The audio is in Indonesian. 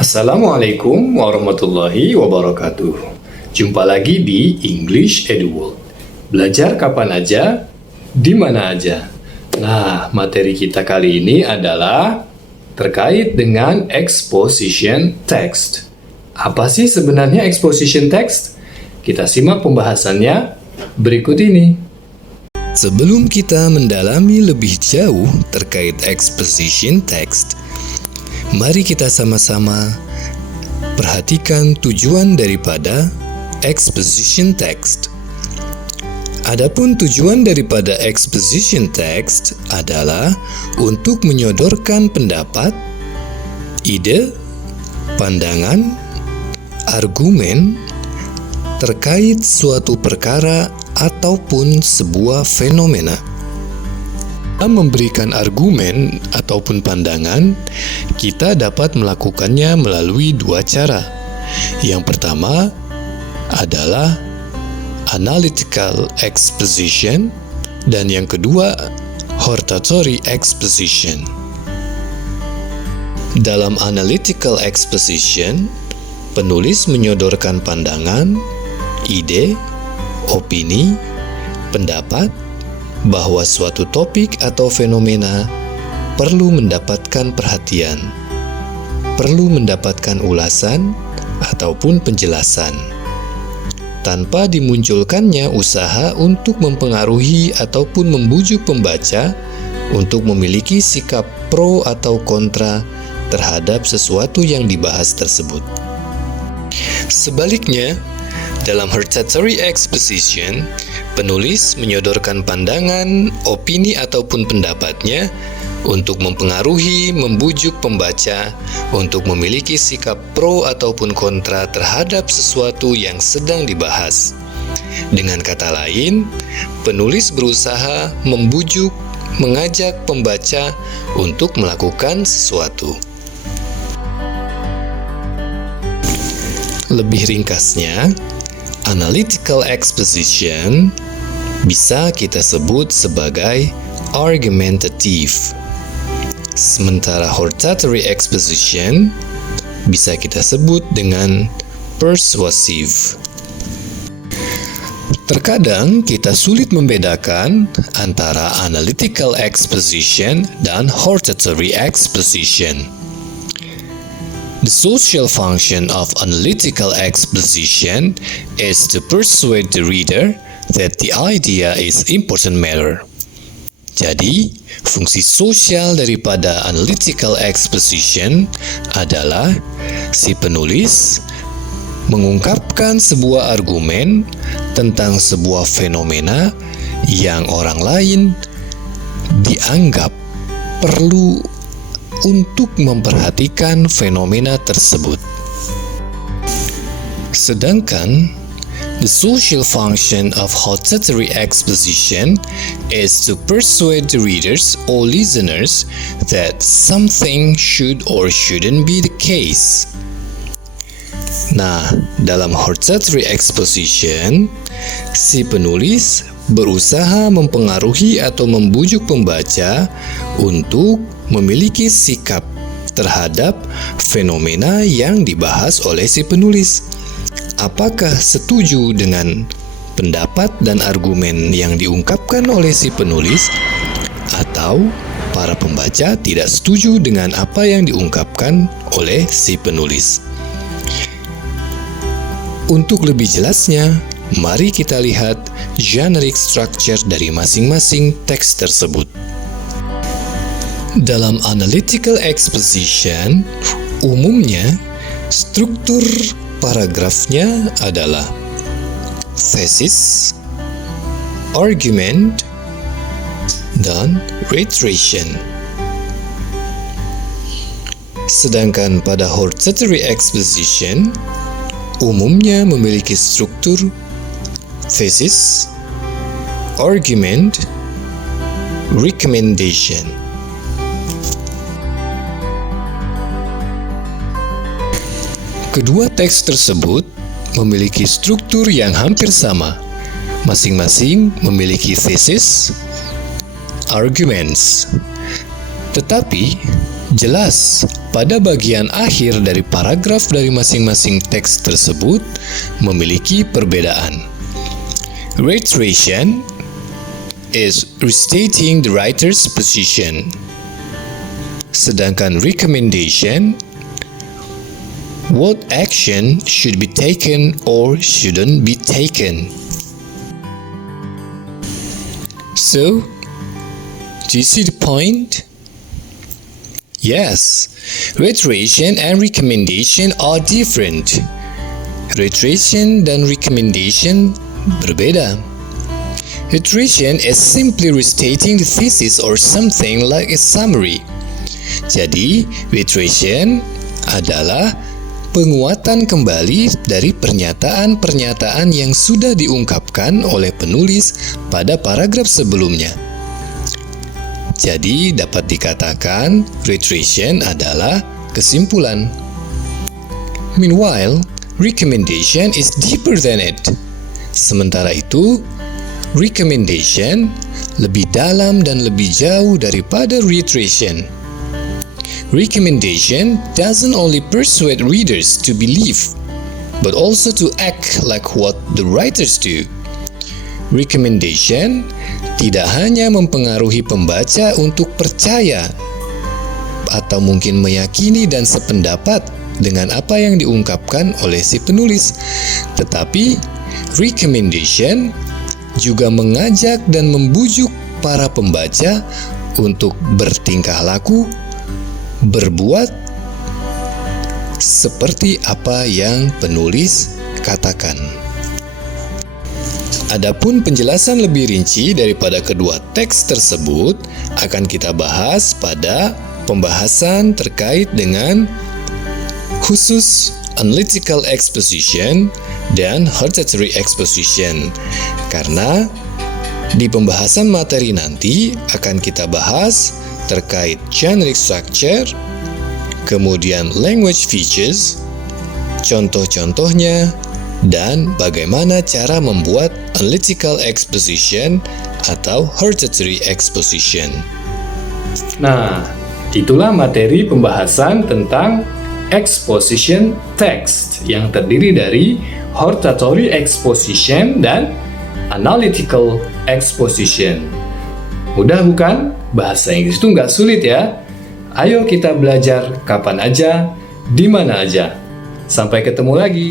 Assalamualaikum warahmatullahi wabarakatuh. Jumpa lagi di English Edu World. Belajar kapan aja, di mana aja. Nah, materi kita kali ini adalah terkait dengan exposition text. Apa sih sebenarnya exposition text? Kita simak pembahasannya berikut ini. Sebelum kita mendalami lebih jauh terkait exposition text, mari kita sama-sama perhatikan tujuan daripada exposition text. Adapun tujuan daripada exposition text adalah untuk menyodorkan pendapat, ide, pandangan, argumen terkait suatu perkara ataupun sebuah fenomena. Dalam memberikan argumen ataupun pandangan, kita dapat melakukannya melalui dua cara. Yang pertama adalah analytical exposition dan yang kedua hortatory exposition. Dalam analytical exposition, penulis menyodorkan pandangan, ide, opini, pendapat bahwa suatu topik atau fenomena perlu mendapatkan perhatian, perlu mendapatkan ulasan ataupun penjelasan, tanpa dimunculkannya usaha untuk mempengaruhi ataupun membujuk pembaca untuk memiliki sikap pro atau kontra terhadap sesuatu yang dibahas tersebut. Sebaliknya, dalam hortatory exposition, penulis menyodorkan pandangan, opini ataupun pendapatnya untuk mempengaruhi, membujuk pembaca untuk memiliki sikap pro ataupun kontra terhadap sesuatu yang sedang dibahas. Dengan kata lain, penulis berusaha membujuk, mengajak pembaca untuk melakukan sesuatu. Lebih ringkasnya, analytical exposition bisa kita sebut sebagai argumentative. Sementara hortatory exposition bisa kita sebut dengan persuasive. Terkadang kita sulit membedakan antara analytical exposition dan hortatory exposition. The social function of analytical exposition is to persuade the reader that the idea is important matter. Jadi, fungsi sosial daripada analytical exposition adalah si penulis mengungkapkan sebuah argumen tentang sebuah fenomena yang orang lain dianggap perlu untuk memperhatikan fenomena tersebut. Sedangkan the social function of hortatory exposition is to persuade the readers or listeners that something should or shouldn't be the case. Nah, dalam hortatory exposition, si penulis berusaha mempengaruhi atau membujuk pembaca untuk memiliki sikap terhadap fenomena yang dibahas oleh si penulis. Apakah setuju dengan pendapat dan argumen yang diungkapkan oleh si penulis, atau para pembaca tidak setuju dengan apa yang diungkapkan oleh si penulis? Untuk lebih jelasnya, mari kita lihat generic structure dari masing-masing teks tersebut. Dalam analytical exposition, umumnya struktur paragrafnya adalah thesis, argument, dan rhetorician. Sedangkan pada hortatory exposition, umumnya memiliki struktur thesis, argument, recommendation. Kedua teks tersebut memiliki struktur yang hampir sama. Masing-masing memiliki thesis, arguments. Tetapi jelas pada bagian akhir dari paragraf dari masing-masing teks tersebut memiliki perbedaan. Reiteration is restating the writer's position. Sedangkan recommendation, what action should be taken or shouldn't be taken. So, do you see the point? Yes, reiteration and recommendation are different. Reiteration dan recommendation berbeda. Reiteration is simply restating the thesis or something like a summary. Jadi, reiteration adalah penguatan kembali dari pernyataan-pernyataan yang sudah diungkapkan oleh penulis pada paragraf sebelumnya. Jadi, dapat dikatakan reiteration adalah kesimpulan. Meanwhile, recommendation is deeper than it. Sementara itu, recommendation lebih dalam dan lebih jauh daripada reiteration. Recommendation doesn't only persuade readers to believe, but also to act like what the writers do. Recommendation tidak hanya mempengaruhi pembaca untuk percaya atau mungkin meyakini dan sependapat dengan apa yang diungkapkan oleh si penulis, tetapi recommendation juga mengajak dan membujuk para pembaca untuk bertingkah laku, berbuat seperti apa yang penulis katakan. Adapun penjelasan lebih rinci daripada kedua teks tersebut akan kita bahas pada pembahasan terkait dengan khusus analytical exposition dan hortatory exposition. Karena di pembahasan materi nanti akan kita bahas terkait generic structure, kemudian language features, contoh-contohnya, dan bagaimana cara membuat analytical exposition atau hortatory exposition. Nah, itulah materi pembahasan tentang exposition text yang terdiri dari hortatory exposition dan analytical exposition. Mudah bukan? Bahasa Inggris itu nggak sulit ya. Ayo kita belajar kapan aja, di mana aja. Sampai ketemu lagi.